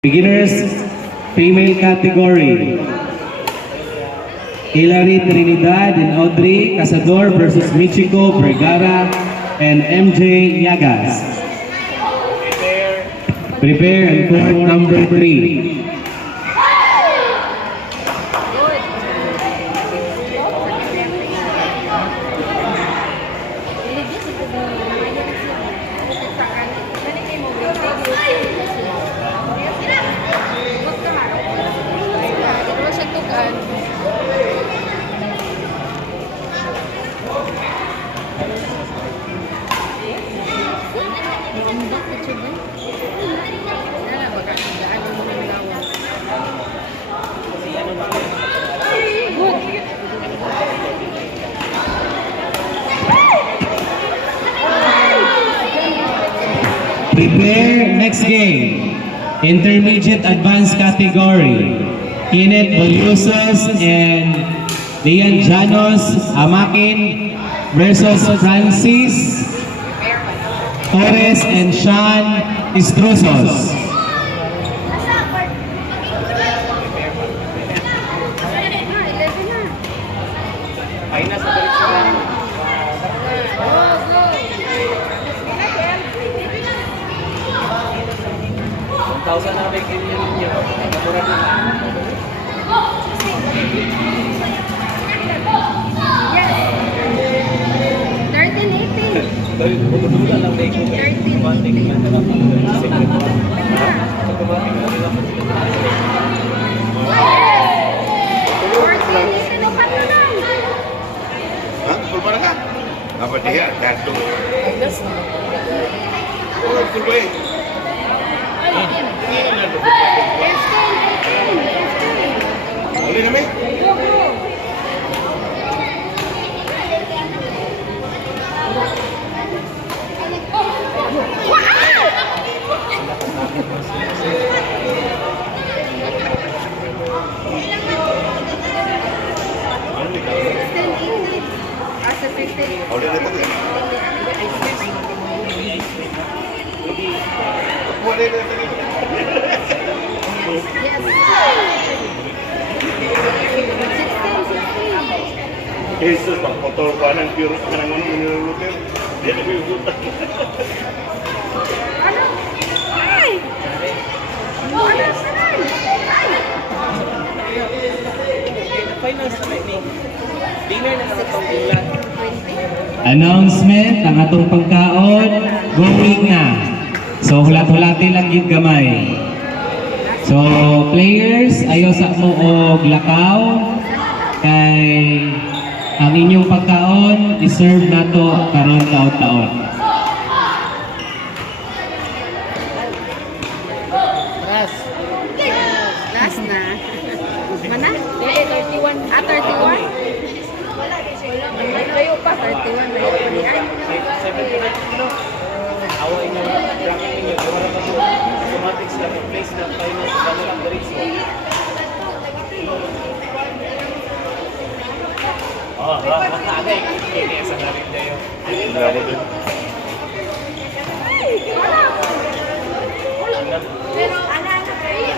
Beginners, female category. Hilary Trinidad and Audrey Casador versus Michiko Vergara and MJ Llagas. Prepare and court number 3. Prepare, next game. Intermediate advanced category. Kenneth Bolusos and Lian Janos Amakin versus Francis Torres and Sean Istrosos. Apa dia? Jatuh. Oh, pulpen. Boleh namanya? Boleh dapat ya? Boleh dapat. Jesus, bang motor kanan kiri kanan menurut dia lebih utang. Ano? Ay! Ano sanay? Finals na may dinner na nakatong ulan. Announcement, ang atong pagkaon, going na. So, hulat-hulatin lang yung gamay. So, players, ayaw sa mo og lakaw. Kay ang inyong pagkaon, iserve na to karon taon-taon. Last na. Mana? 31. Ah, 31? Layo pa. 31. Layo pa ni Ay. 7 kilo. Away na bracket niyo. Wala pa po. Automatics lang ang place ng finals. Balo lang diretso. Makagay. Kaya sa narin tayo. Berapa tu? Pero, anak-anak kayo.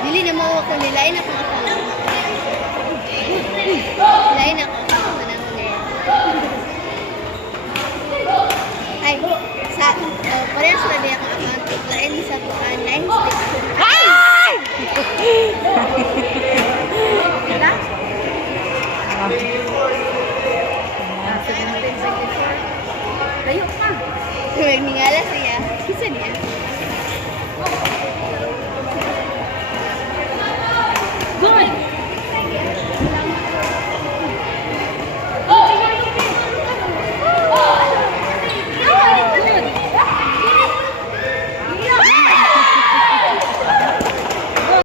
Dili na mo ako nilain ako. Lain ako manang ay sa parehas na diya ang account lain sa kuan 9 sticks. Ay!